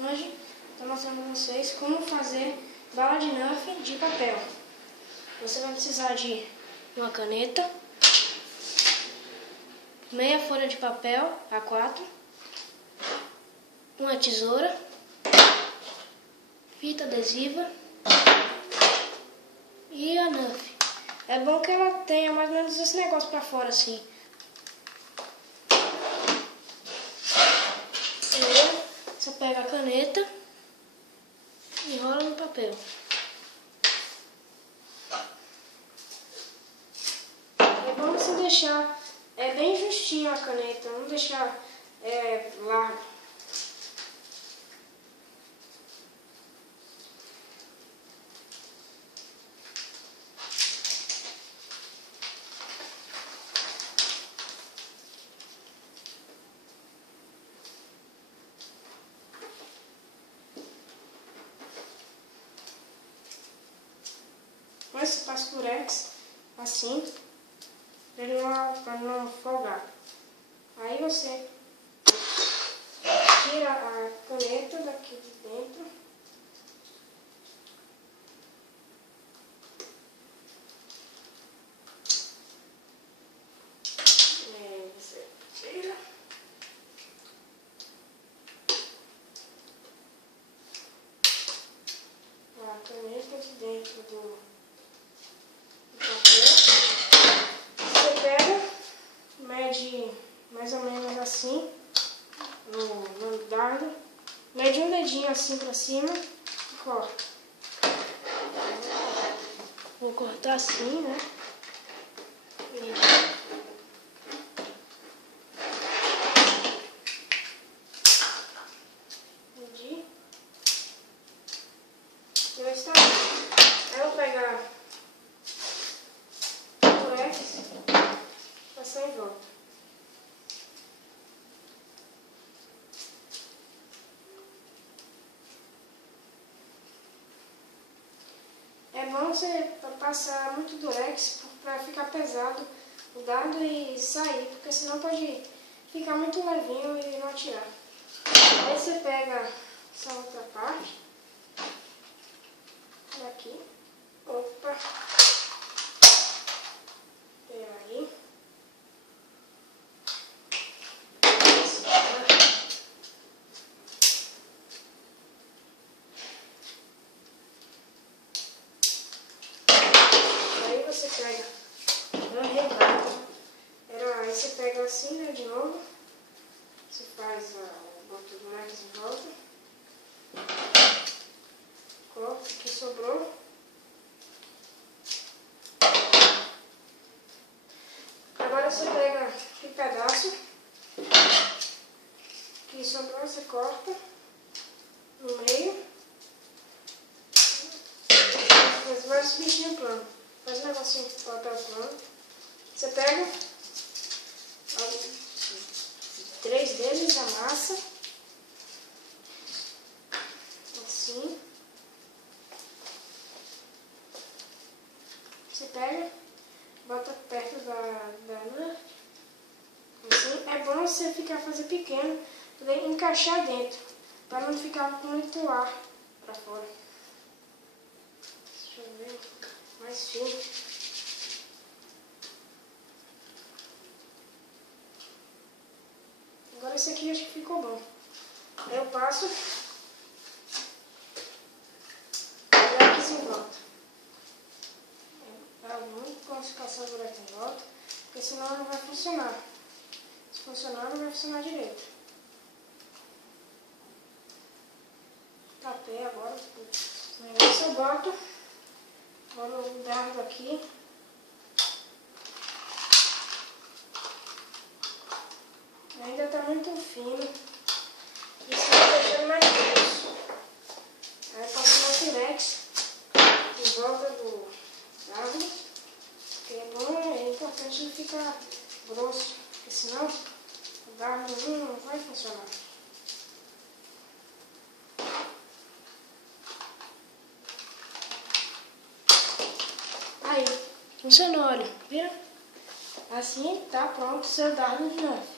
Hoje estou mostrando para vocês como fazer bala de Nerf de papel. Você vai precisar de uma caneta, meia folha de papel A4, uma tesoura, fita adesiva e a Nerf. É bom que ela tenha mais ou menos esse negócio para fora assim. Primeiro, você pega a caneta e enrola no papel. É bom você deixar bem justinho a caneta, não deixar largo. Depois você passa por X, assim, para não folgar. Aí você tira a caneta daqui de dentro. Você tira. A caneta de dentro do você pega, mede mais ou menos assim no dardo, mede um dedinho assim pra cima e corta. Vou cortar assim, né? Medi. Já está. Aí eu vou pegar o X, passar em volta. É bom você passar muito durex para ficar pesado o dardo e sair, porque senão pode ficar muito levinho e não atirar. Aí você pega essa outra parte, daqui, opa, peraí. Você pega aí você pega assim, né, de novo, você faz bota o durex em volta, corta o que sobrou, agora você pega o pedaço que sobrou, você corta no meio, faz vários bichinhos planos. Faz um negocinho de papel plano. Você pega 3 deles, amassa assim. Você pega, bota perto da Nerf. Assim. É bom você fazer pequeno, poder encaixar dentro, para não ficar com muito ar para fora. Deixa eu ver. Mais fino. Agora esse aqui acho que ficou bom. Aí eu passo durex em volta. É muito bom se passar durex em volta, porque senão não vai funcionar. Se funcionar, não vai funcionar direito. Tapei agora. Aí eu boto. Olha o dardo aqui. Ainda está muito fino. Isso vai deixando mais grosso. Aí eu passo uma pirex em volta do dardo. Porque é importante não ficar grosso, porque senão o dardo não vai funcionar. Aí, funcionou, olha, viram? Assim tá pronto o seu dardo de Nerf.